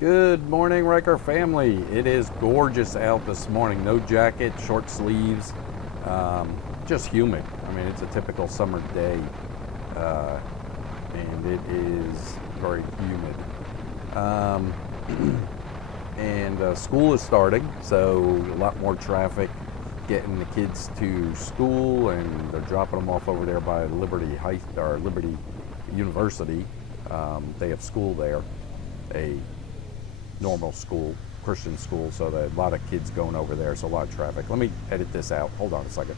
Good morning, Ryker family. It is gorgeous out this morning. No jacket, short sleeves, just humid. I mean, it's a typical summer day, and it is very humid. And school is starting, so a lot more traffic getting the kids to school, and they're dropping them off over there by Liberty High or Liberty University. They have school there, a normal school, Christian school, so that a lot of kids going over there, so a lot of traffic. Let me edit this out. Hold on a second.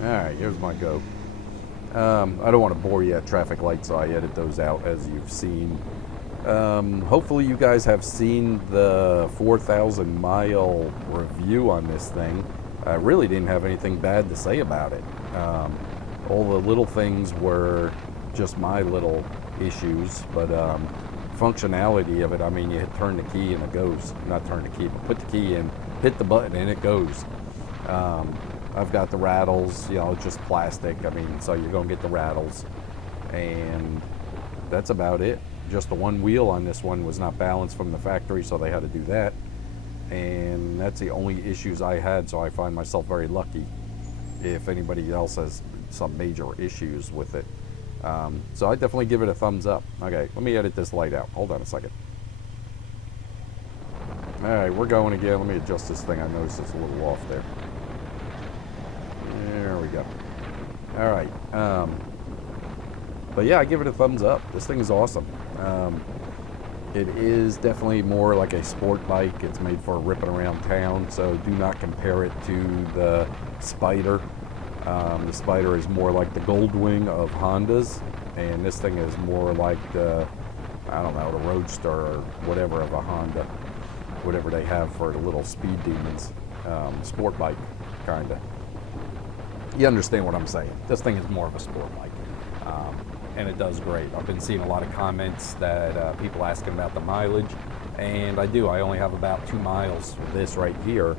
All right, here's my go. I don't want to bore you at traffic lights, so I edit those out as you've seen. Hopefully you guys have seen the 4,000 mile review on this thing. I really didn't have anything bad to say about it. All the little things were just my little issues, but functionality of it, I mean, you turn the key and it goes. Not turn the key, but put the key in, hit the button and it goes. I've got the rattles, it's just plastic. I mean, so you're going to get the rattles, and that's about it. Just the one wheel on this one was not balanced from the factory, so they had to do that. And that's the only issues I had, so I find myself very lucky if anybody else has some major issues with it. So I definitely give it a thumbs up. Okay, let me edit this light out. Hold on a second. All right, we're going again. Let me adjust this thing. I noticed it's a little off there. There we go. All right. But yeah, I give it a thumbs up. This thing is awesome. It is definitely more like a sport bike. It's made for ripping around town, so do not compare it to the Spider. The Spider is more like the Goldwing of Hondas, and this thing is more like the, I don't know, the Roadster or whatever of a Honda, whatever they have for the little speed demons. Sport bike, kind of. You understand what I'm saying. This thing is more of a sport bike, and it does great. I've been seeing a lot of comments that people asking about the mileage, and I do. I only have about 2 miles with this right here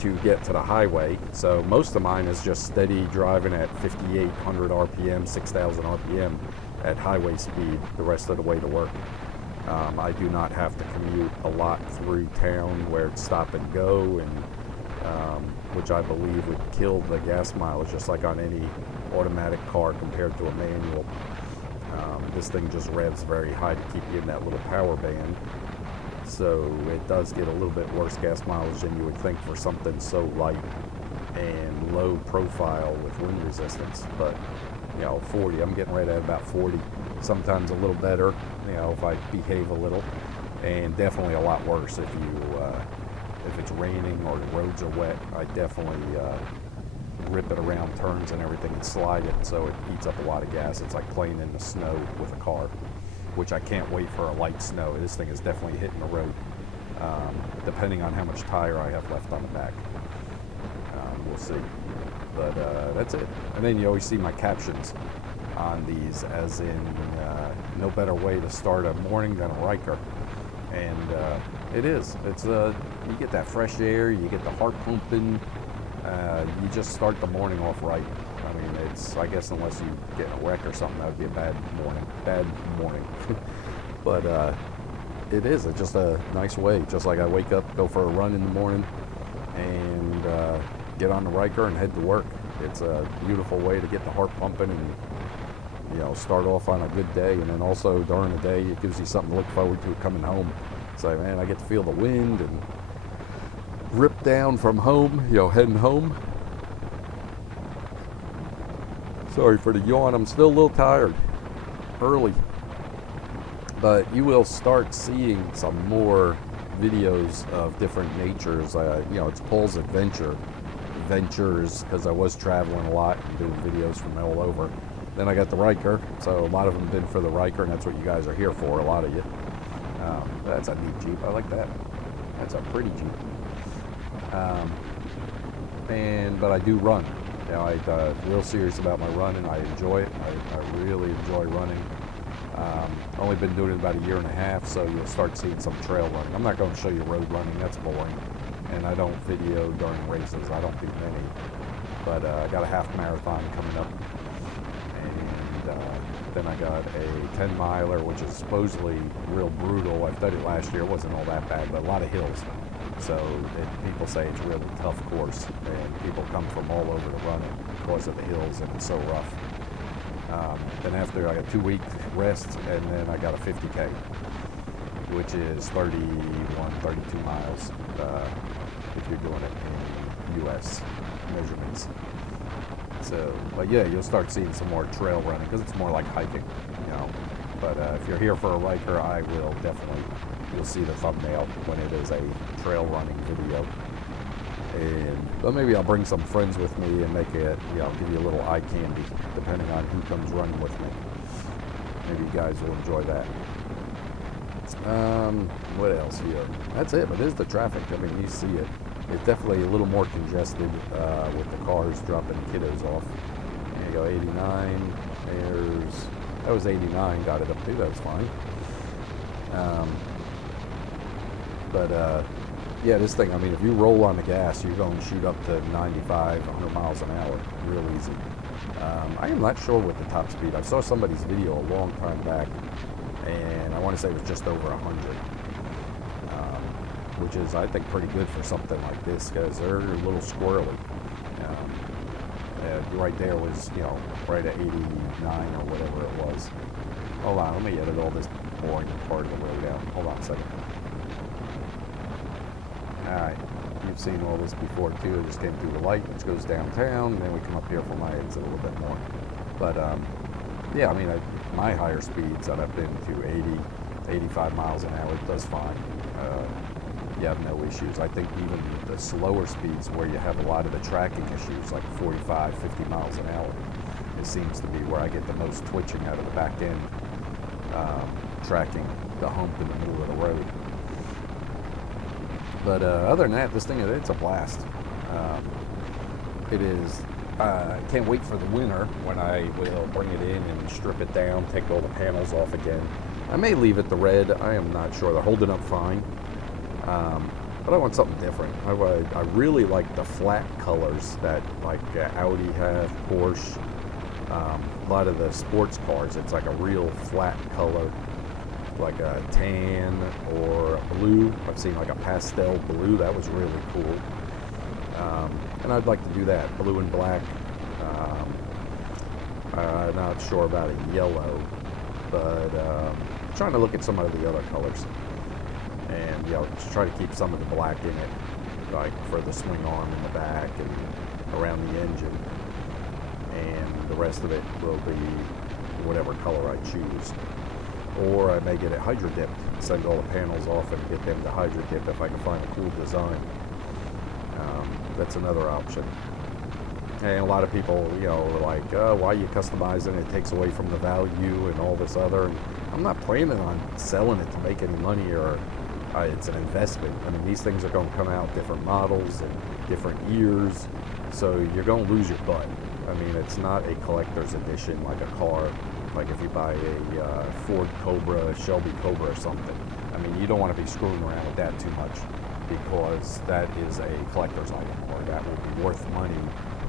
to get to the highway, so most of mine is just steady driving at 5,800 RPM, 6,000 RPM at highway speed the rest of the way to work. I do not have to commute a lot through town where it's stop and go, and which I believe would kill the gas mileage just like on any automatic car compared to a manual. This thing just revs very high to keep you in that little power band. So it does get a little bit worse gas mileage than you would think for something so light and low profile with wind resistance. But 40, I'm getting right at about 40. Sometimes a little better, if I behave a little, and definitely a lot worse if it's raining or the roads are wet. I definitely rip it around turns and everything and slide it, so it eats up a lot of gas. It's like playing in the snow with a car, which I can't wait for a light snow. This thing is definitely hitting the road, depending on how much tire I have left on the back. We'll see. But that's it. And then you always see my captions on these, as in no better way to start a morning than a Ryker. And it is. It's you get that fresh air, you get the heart pumping, you just start the morning off right. I mean, I guess unless you get in a wreck or something, that would be a bad morning. But it is. It's just a nice way. Just like I wake up, go for a run in the morning, and get on the Ryker and head to work. It's a beautiful way to get the heart pumping and start off on a good day. And then also during the day, it gives you something to look forward to coming home. It's like, man, I get to feel the wind and rip down from home, heading home. Sorry for the yawn. I'm still a little tired. Early. But you will start seeing some more videos of different natures. It's Paul's ventures, because I was traveling a lot and doing videos from all over. Then I got the Ryker, so a lot of them have been for the Ryker, and that's what you guys are here for, a lot of you. That's a neat Jeep. I like that. That's a pretty Jeep. But I do run. I'm real serious about my running. I enjoy it. I really enjoy running. Only been doing it about a year and a half, so you'll start seeing some trail running. I'm not going to show you road running. That's boring. And I don't video during races. I don't do many. But I got a half marathon coming up. And Then I got a 10 miler, which is supposedly real brutal. I've done it last year. It wasn't all that bad, but a lot of hills. So people say it's a really tough course, and people come from all over to run it because of the hills, and it's so rough. Then after I got 2 week rest, and then I got a 50K, which is 32 miles if you're doing it in U.S. measurements. So, but yeah, you'll start seeing some more trail running because it's more like hiking, you know. But if you're here for a Ryker, I will definitely, you'll see the thumbnail when it is a trail running video. But maybe I'll bring some friends with me and make it, you know, give you a little eye candy depending on who comes running with me. Maybe you guys will enjoy that. What else here? That's it, but there's the traffic. I mean, you see it. It's definitely a little more congested with the cars dropping kiddos off. There you go, 89. That was 89, got it up too, that was fine. Yeah, this thing, I mean, if you roll on the gas, you're going to shoot up to 95, 100 miles an hour real easy. I am not sure what the top speed. I saw somebody's video a long time back, and I want to say it was just over 100, which is, I think, pretty good for something like this because they're a little squirrely. Right there was, you know, right at 89 or whatever it was. Hold on, let me edit all this boring part of the way down. Hold on a second. Alright, you've seen all this before too. I just came through the light, which goes downtown, and then we come up here for my exit a little bit more. But yeah, I mean, my higher speeds that I've been to 80, 85 miles an hour does fine. You have no issues. I think even the slower speeds where you have a lot of the tracking issues, like 45, 50 miles an hour, it seems to be where I get the most twitching out of the back end, tracking the hump in the middle of the road. But other than that, this thing, it's a blast. It is, I can't wait for the winter when I will bring it in and strip it down, take all the panels off again. I may leave it the red, I am not sure. They're holding up fine. But I want something different. I really like the flat colors that like Audi have, Porsche, a lot of the sports cars. It's like a real flat color, like a tan or a blue. I've seen like a pastel blue. That was really cool. And I'd like to do that, blue and black. I'm not sure about a yellow, but trying to look at some of the other colors. And, you know, just try to keep some of the black in it, like for the swing arm in the back and around the engine. And the rest of it will be whatever color I choose. Or I may get it hydro dipped, send all the panels off and get them to hydro dip if I can find a cool design. That's another option. And a lot of people, you know, are like, why are you customizing? It takes away from the value and all this other. And I'm not planning on selling it to make any money, or it's an investment. I mean, these things are going to come out different models and different years, so you're going to lose your butt. I mean, it's not a collector's edition like a car, like if you buy a Ford Cobra, Shelby Cobra or something. I mean, you don't want to be screwing around with that too much, because that is a collector's item, or that will be worth money,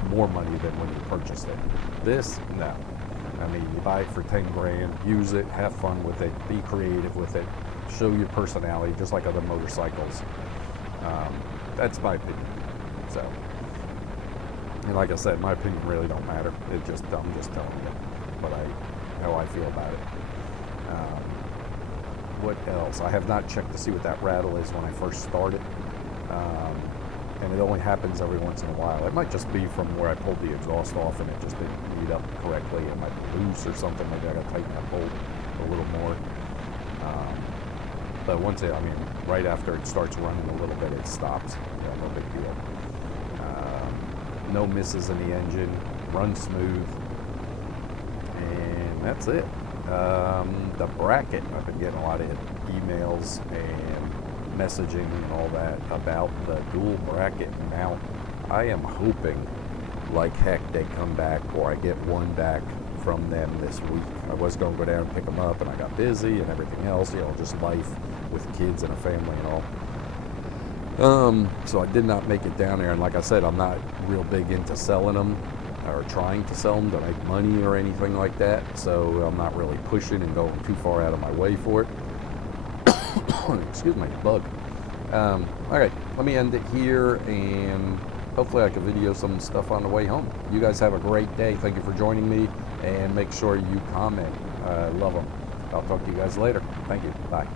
more money than when you purchased it. This, no. I mean, you buy it for 10 grand, use it, have fun with it, be creative with it, show your personality, just like other motorcycles. That's my opinion. So, and like I said, my opinion really don't matter. I'm just telling you how I feel about it. What else? I have not checked to see what that rattle is when I first start it. And it only happens every once in a while. It might just be from where I pulled the exhaust off and it just didn't meet up correctly. It might be loose or something. Maybe I got to tighten that bolt a little more. But once I mean, right after it starts running a little bit, it stops. Yeah, no big deal. No misses in the engine. Runs smooth. And that's it. The bracket, I've been getting a lot of emails and messaging and all that about the dual bracket mount. I am hoping like heck they come back, or I get one back from them this week. I was going to go down and pick them up, and I got busy and everything else, you know, just life with kids and a family and all. So I did not make it down there, and like I said, I'm not real big into selling them. or trying to sell them to make money or anything like that. So I'm not really pushing and going too far out of my way for it. Excuse me, bug. Okay, let me end it here, and hopefully I can video some stuff on the way home. You guys have a great day. Thank you for joining me, and make sure you comment. I love them. I'll talk to you guys later. Thank you. Bye.